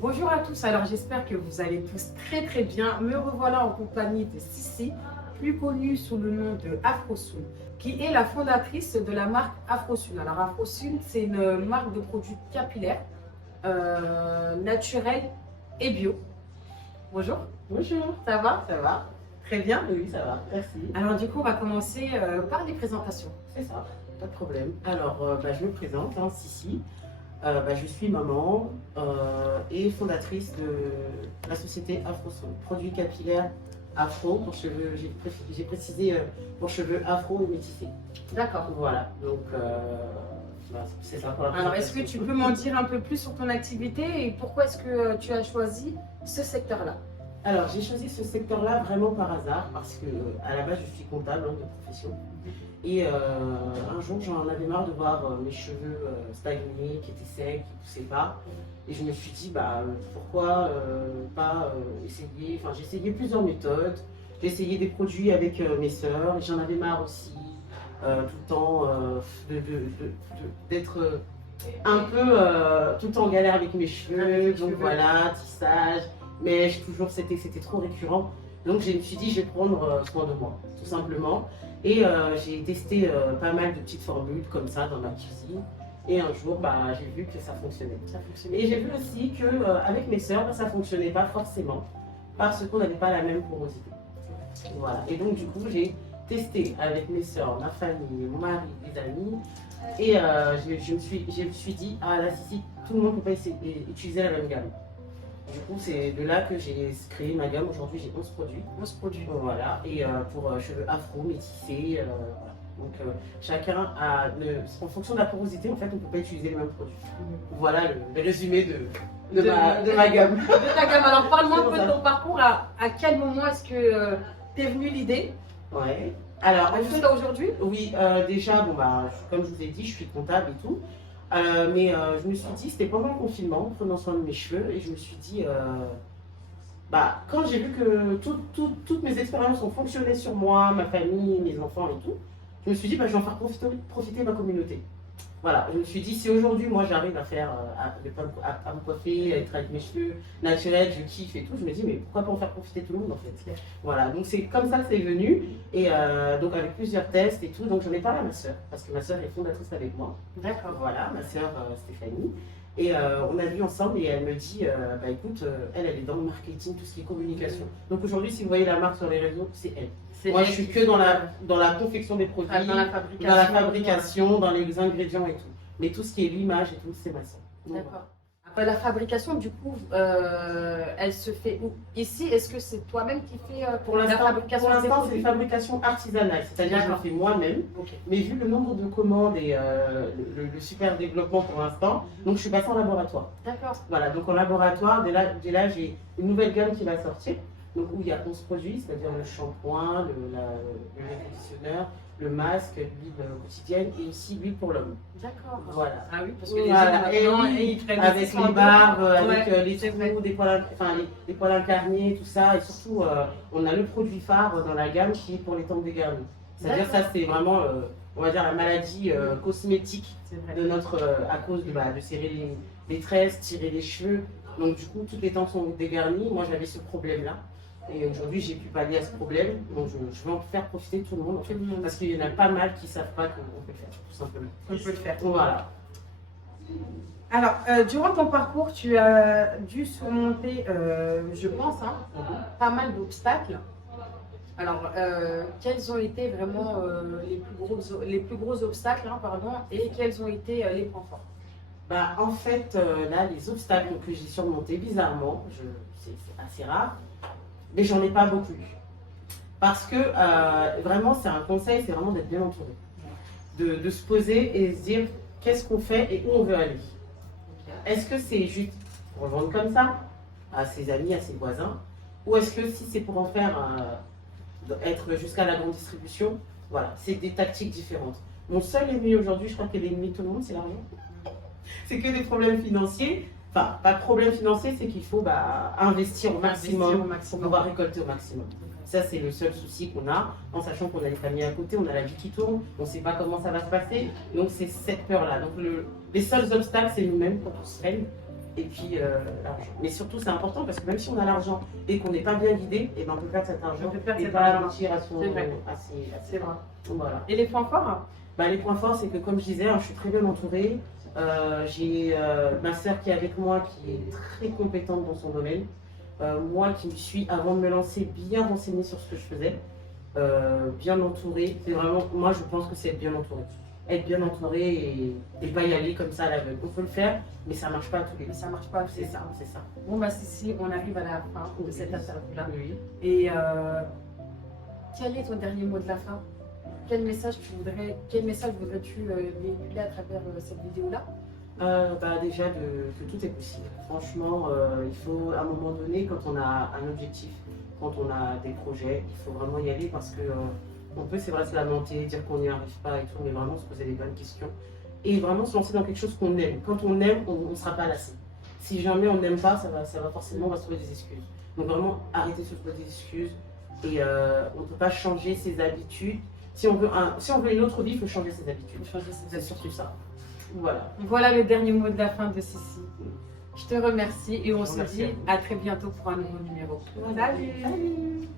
Bonjour à tous, alors j'espère que vous allez tous très bien. Me revoilà en compagnie de Sissi, plus connue sous le nom de AfroSoul, qui est la fondatrice de la marque AfroSoul. Alors AfroSoul, c'est une marque de produits capillaires, naturels et bio. Bonjour. Bonjour, Ça va? ça va? Très bien. Oui, ça va, merci. Alors du coup, on va commencer par les présentations. C'est ça, pas de problème. Alors, je me présente, Sissi. Je suis maman et fondatrice de la société AfroSoul, produits capillaires afro pour cheveux, j'ai précisé pour cheveux afro et métissés. D'accord. Voilà, donc c'est ça pour la Alors, est-ce que présentation. tu peux m'en dire un peu plus sur ton activité et pourquoi est-ce que tu as choisi ce secteur-là? Alors, j'ai choisi ce secteur-là vraiment par hasard parce que à la base, je suis comptable de profession. Et un jour, j'en avais marre de voir mes cheveux stagnés, qui étaient secs, qui ne poussaient pas. Et je me suis dit, pourquoi pas essayer. Enfin, j'ai essayé plusieurs méthodes. J'ai essayé des produits avec mes sœurs. Et j'en avais marre aussi, tout le temps, d'être un peu tout le temps en galère avec mes cheveux. Donc voilà, tissage, mèche, toujours, c'était trop récurrent. Donc je me suis dit, je vais prendre soin de moi, tout simplement. Et j'ai testé pas mal de petites formules comme ça dans ma cuisine. Et un jour, j'ai vu que ça fonctionnait. Et j'ai vu aussi qu'avec mes sœurs, ça ne fonctionnait pas forcément parce qu'on n'avait pas la même porosité. Voilà. Et donc, du coup, j'ai testé avec mes sœurs, ma famille, mon mari, mes amis. Et je me suis dit, ah là, si, tout le monde ne peut pas utiliser la même gamme. Du coup, c'est de là que j'ai créé ma gamme. Aujourd'hui, j'ai 11 produits. 11 produits. Voilà, et pour cheveux afro, métissés. Voilà. Donc, chacun a, en fonction de la porosité, en fait, on ne peut pas utiliser les mêmes produits. Voilà le résumé de ma gamme. De ta gamme. Alors, parle-moi un peu de ton parcours. À quel moment est-ce que t'es venue l'idée? Ouais. Alors, jusqu'à aujourd'hui? Oui, déjà, comme je vous ai dit, je suis comptable et tout. Mais je me suis dit, c'était pendant le confinement, en prenant soin de mes cheveux, et je me suis dit, quand j'ai vu que toutes mes expériences ont fonctionné sur moi, ma famille, mes enfants et tout, je me suis dit, je vais en faire profiter ma communauté. Voilà, je me suis dit, si aujourd'hui, moi, j'arrive à faire, à me coiffer, à être avec mes cheveux naturels, je kiffe et tout, je me dis, mais pourquoi pas en faire profiter tout le monde, en fait. Voilà, donc c'est comme ça que c'est venu, et donc avec plusieurs tests et tout, donc j'en ai parlé à ma soeur, parce que ma soeur est fondatrice avec moi. D'accord. Voilà, ma soeur Stéphanie. Et on a vu ensemble et elle me dit, écoute, elle est dans le marketing, tout ce qui est communication. Donc aujourd'hui, si vous voyez la marque sur les réseaux, c'est elle. Moi, je suis que dans la confection des produits, dans la fabrication, dans les ingrédients et tout. Mais tout ce qui est l'image et tout, c'est ma soeur. D'accord. Après la fabrication, du coup, elle se fait où? Ici, est-ce que c'est toi-même qui fais pour la fabrication? Pour l'instant, c'est des fabrications artisanales, c'est-à-dire que je le fais moi-même. Okay. Mais vu le nombre de commandes et le super développement pour l'instant, donc je suis passée en laboratoire. D'accord. Voilà, donc en laboratoire, dès là j'ai une nouvelle gamme qui va sortir. Donc où il y a 11 produits, c'est-à-dire le shampoing, le lait conditionneur, le masque, l'huile quotidienne et aussi l'huile pour l'homme. D'accord. Voilà. Ah oui, parce que les hommes ils prennent avec les barbes, avec les trous, des poils incarnés, tout ça. Et surtout, on a le produit phare dans la gamme qui est pour les tempes dégarnies. C'est-à-dire ça, c'est vraiment, on va dire, la maladie cosmétique de notre, à cause de serrer les tresses, tirer les cheveux. Donc du coup, toutes les tempes sont dégarnies. Moi, j'avais ce problème-là. Et aujourd'hui, j'ai pu pallier à ce problème. Donc, je vais en faire profiter tout le monde, en fait, parce qu'il y en a pas mal qui ne savent pas qu'on peut le faire, tout simplement. On peut le faire. Voilà. Alors, durant ton parcours, tu as dû surmonter, je pense, pas mal d'obstacles. Alors, quels ont été vraiment les plus gros obstacles, et quels ont été les points forts? En fait, là, les obstacles que j'ai surmontés, bizarrement, c'est assez rare, mais j'en ai pas beaucoup eu. Parce que vraiment, c'est un conseil, c'est vraiment d'être bien entouré. De se poser et se dire qu'est-ce qu'on fait et où on veut aller. Est-ce que c'est juste pour le vendre comme ça, à ses amis, à ses voisins, ou est-ce que si c'est pour en faire être jusqu'à la grande distribution, voilà, c'est des tactiques différentes. Mon seul ennemi aujourd'hui, je crois que l'ennemi de tout le monde, c'est l'argent. C'est que des problèmes financiers. Enfin, pas de problème financier, c'est qu'il faut investir au maximum pour pouvoir récolter au maximum. Ça, c'est le seul souci qu'on a, en sachant qu'on a les familles à côté, on a la vie qui tourne, on ne sait pas comment ça va se passer. Donc, c'est cette peur-là. Donc, les seuls obstacles, c'est nous-mêmes quand on se freine. et puis l'argent. Mais surtout, c'est important parce que même si on a l'argent et qu'on n'est pas bien guidé, et ben, on peut perdre cet argent On peut perdre et cet pas argent. aboutir à son C'est vrai. assez C'est vrai. voilà. Et les points forts? Bah, les points forts, c'est que comme je disais, hein, je suis très bien entourée. J'ai ma sœur qui est avec moi, qui est très compétente dans son domaine. Moi qui me suis, avant de me lancer, bien renseignée sur ce que je faisais. Bien entourée. C'est vraiment, moi je pense que c'est être bien entouré. Être bien entouré et pas y aller comme ça à l'aveugle. On peut le faire, mais ça marche pas à tous les Mais coups. ça marche pas, C'est ça, c'est ça. Bon, bah, Cécile, on arrive à la fin de cette interview-là. Oui. Et quel est ton dernier mot de la fin? Quel message voudrais-tu véhiculer à travers cette vidéo-là? Bah déjà que tout est possible. Franchement, il faut à un moment donné, quand on a un objectif, quand on a des projets, il faut vraiment y aller parce que on peut, c'est vrai, se lamenter, dire qu'on n'y arrive pas et tout, mais vraiment se poser les bonnes questions et vraiment se lancer dans quelque chose qu'on aime. Quand on aime, on ne sera pas lassé. Si jamais on n'aime pas, ça va forcément, on va se trouver des excuses. Donc vraiment, arrêter de se trouver des excuses et on ne peut pas changer ses habitudes. Si on veut une autre vie, il faut changer ses habitudes. C'est surtout ça. Voilà. Voilà le dernier mot de la fin de Cécile. Je te remercie et on se Merci dit à vous. à très bientôt pour un nouveau numéro. Voilà. Salut.